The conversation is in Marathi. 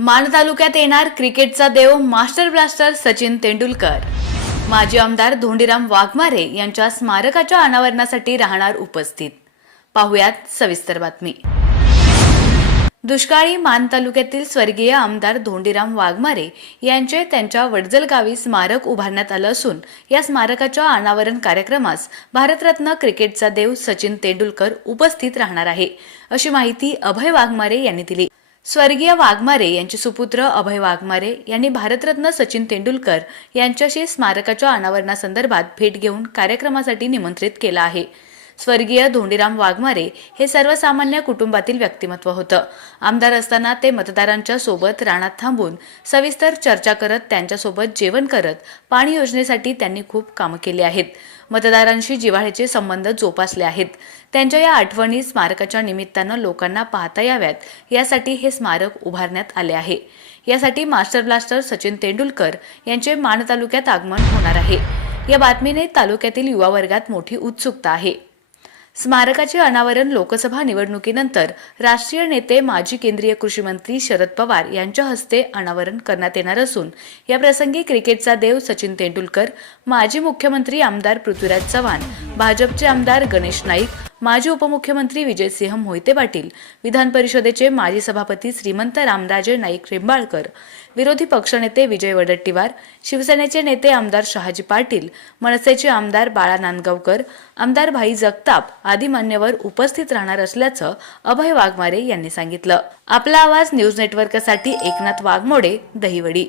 माण तालुक्यात येणार क्रिकेटचा देव मास्टर ब्लास्टर सचिन तेंडुलकर। माजी आमदार धोंडीराम वाघमारे यांच्या स्मारकाच्या अनावरणासाठी राहणार उपस्थित। पाहुयात सविस्तर बातमी। दुष्काळी माण तालुक्यातील स्वर्गीय आमदार धोंडीराम वाघमारे यांचे त्यांच्या वडजल गावी स्मारक उभारण्यात आलं असून या स्मारकाच्या अनावरण कार्यक्रमास भारतरत्न क्रिकेटचा देव सचिन तेंडुलकर उपस्थित राहणार आहे, अशी माहिती अभय वाघमारे यांनी दिली। स्वर्गीय वाघमारे यांचे सुपुत्र अभय वाघमारे यांनी भारतरत्न सचिन तेंडुलकर यांच्याशी स्मारकाच्या अनावरणासंदर्भात भेट घेऊन कार्यक्रमासाठी निमंत्रित केलं आहे। स्वर्गीय धोंडीराम वाघमारे हे सर्वसामान्य कुटुंबातील व्यक्तिमत्व होतं। आमदार असताना ते मतदारांच्या सोबत रानात थांबून सविस्तर चर्चा करत त्यांच्यासोबत जेवण करत पाणी योजनेसाठी त्यांनी खूप कामं केली आहेत। मतदारांशी जिव्हाळ्याचे संबंध जोपासले आहेत। त्यांच्या या आठवणी स्मारकाच्या निमित्तानं लोकांना पाहता याव्यात यासाठी हे स्मारक उभारण्यात आले आहे। यासाठी मास्टर ब्लास्टर सचिन तेंडुलकर यांचे माण तालुक्यात आगमन होणार आहे। या बातमीने तालुक्यातील युवा वर्गात मोठी उत्सुकता आहे। स्मारकाचे अनावरण लोकसभा निवडणुकीनंतर राष्ट्रीय नेते माजी केंद्रीय कृषी मंत्री शरद पवार यांच्या हस्ते अनावरण करण्यात येणार असून या प्रसंगी क्रिकेटचा देव सचिन तेंडुलकर, माजी मुख्यमंत्री आमदार पृथ्वीराज चव्हाण, भाजपचे आमदार गणेश नाईक, माजी उपमुख्यमंत्री विजयसिंह मोहिते पाटील, विधान परिषदेचे माजी सभापती श्रीमंत रामराजे नाईक रेंबाळकर, विरोधी पक्षनेते विजय वडेट्टीवार, शिवसेनेचे नेते आमदार शहाजी पाटील, मनसेचे आमदार बाळा नांदगावकर, आमदार भाई जगताप आदी मान्यवर उपस्थित राहणार असल्याचं अभय वाघमारे यांनी सांगितलं। आपला आवाज न्यूज नेटवर्कसाठी एकनाथ वाघमोडे, दहिवडी।